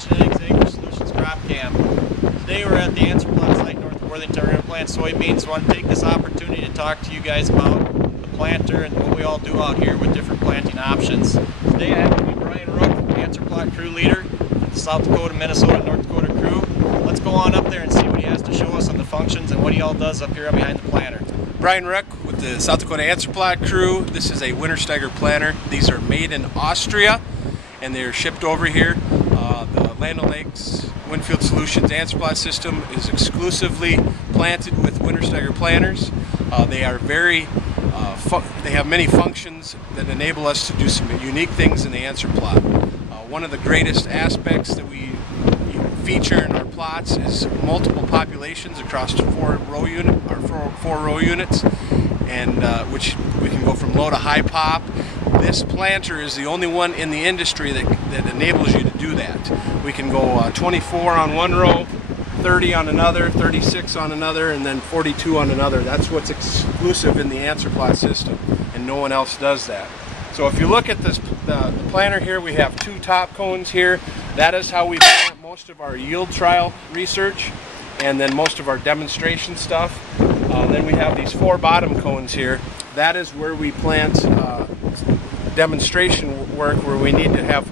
Genetics Acre Solutions Crop Camp. Today we're at the answer plot site north of Worthington. We're going to plant soybeans. I want to take this opportunity to talk to you guys about the planter and what we all do out here with different planting options. Today I have with me Brian Rook, answer plot crew leader, the South Dakota, Minnesota, North Dakota crew. Let's go on up there and see what he has to show us on the functions and what he all does up here behind the planter. Brian Rook with the South Dakota Answer Plot crew. This is a Wintersteiger planter. These are made in Austria and they're shipped over here. The Land O'Lakes Winfield Solutions Answer Plot system is exclusively planted with Wintersteiger planters. They are they have many functions that enable us to do some unique things in the answer plot. One of the greatest aspects that we feature in our plots is multiple populations across four row units, and which we can go from low to high pop. This planter is the only one in the industry that enables you to do that. We can go 24 on one row, 30 on another, 36 on another, and then 42 on another. That's what's exclusive in the answer plot system, and no one else does that. So if you look at this, the planter here, we have two top cones here. That is how we plant most of our yield trial research and then most of our demonstration stuff. Then we have these four bottom cones here. That is where we plant demonstration work, where we need to have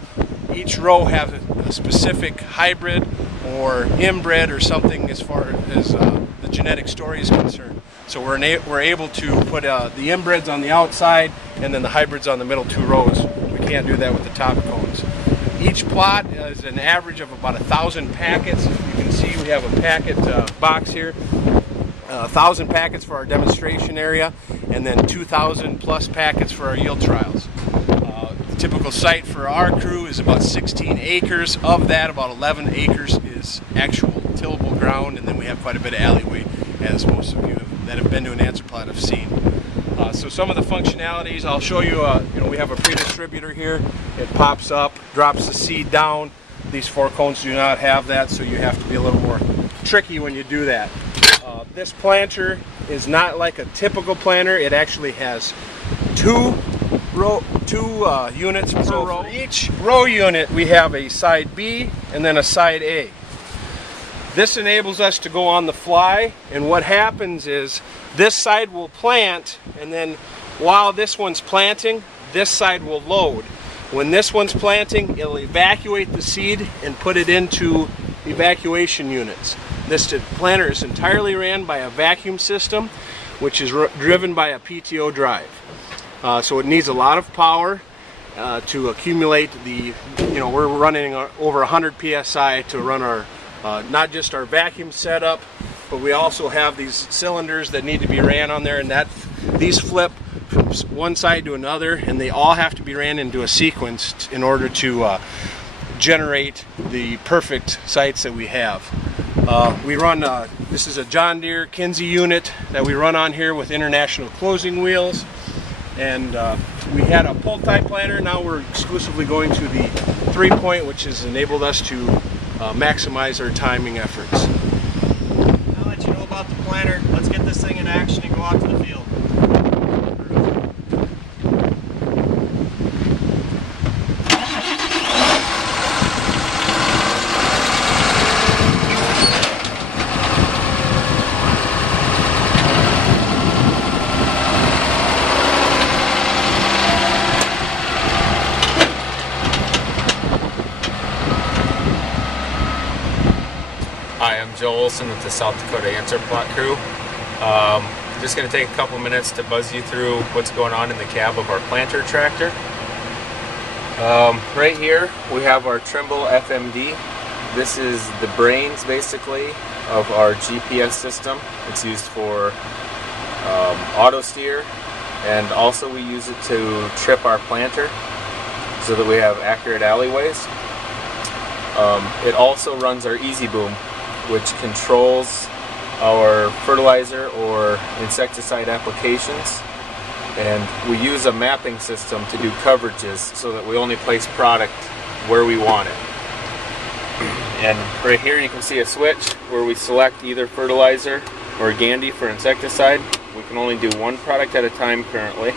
each row have a specific hybrid or inbred or something as far as the genetic story is concerned. So we're able to put the inbreds on the outside and then the hybrids on the middle two rows. We can't do that with the top cones. Each plot is an average of about 1,000 packets. You can see we have a packet box here. 1,000 packets for our demonstration area, and then 2,000 plus packets for our yield trials. The typical site for our crew is about 16 acres. Of that, about 11 acres is actual tillable ground, and then we have quite a bit of alleyway, as most of you that have been to an answer plot have seen. So some of the functionalities, I'll show you, we have a pre-distributor here. It pops up, drops the seed down. These four cones do not have that, so you have to be a little more tricky when you do that. This planter is not like a typical planter. It actually has two units per row. For each row unit we have a side B and then a side A. This enables us to go on the fly, and what happens is this side will plant, and then while this one's planting, this side will load. When this one's planting, it'll evacuate the seed and put it into evacuation units. This planter is entirely ran by a vacuum system, which is driven by a PTO drive. So it needs a lot of power to accumulate the, we're running over 100 PSI to run our, not just our vacuum setup, but we also have these cylinders that need to be ran on there, and these flip from one side to another, and they all have to be ran into a sequence in order to generate the perfect sites that we have. We run, this is a John Deere Kinsey unit that we run on here with international closing wheels, and we had a pull type planter. Now we're exclusively going to the 3-point, which has enabled us to maximize our timing efforts. Now that you know about the planter, let's get this thing in action and go out to the field. Hi, I'm Joe Olson with the South Dakota Answer Plot crew. Just going to take a couple minutes to buzz you through what's going on in the cab of our planter tractor. Right here we have our Trimble FMD. This is the brains basically of our GPS system. It's used for auto steer, and also we use it to trip our planter so that we have accurate alleyways. It also runs our Easy Boom, which controls our fertilizer or insecticide applications, and we use a mapping system to do coverages so that we only place product where we want it. And right here you can see a switch where we select either fertilizer or Gandy for insecticide. We can only do one product at a time currently.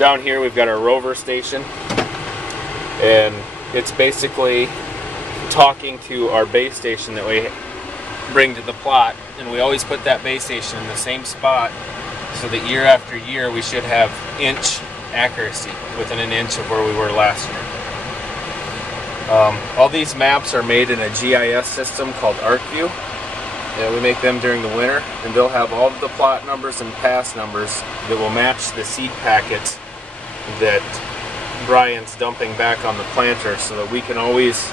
Down here we've got our rover station, and It's basically talking to our base station that we bring to the plot, and we always put that base station in the same spot so that year after year we should have inch accuracy within an inch of where we were last year. All these maps are made in a GIS system called ArcView. We make them during the winter, and they'll have all of the plot numbers and pass numbers that will match the seed packets that Brian's dumping back on the planter, so that we can always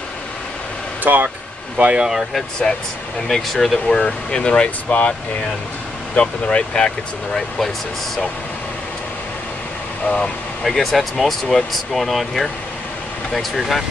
talk via our headsets and make sure that we're in the right spot and dumping the right packets in the right places. So I guess that's most of what's going on here. Thanks for your time.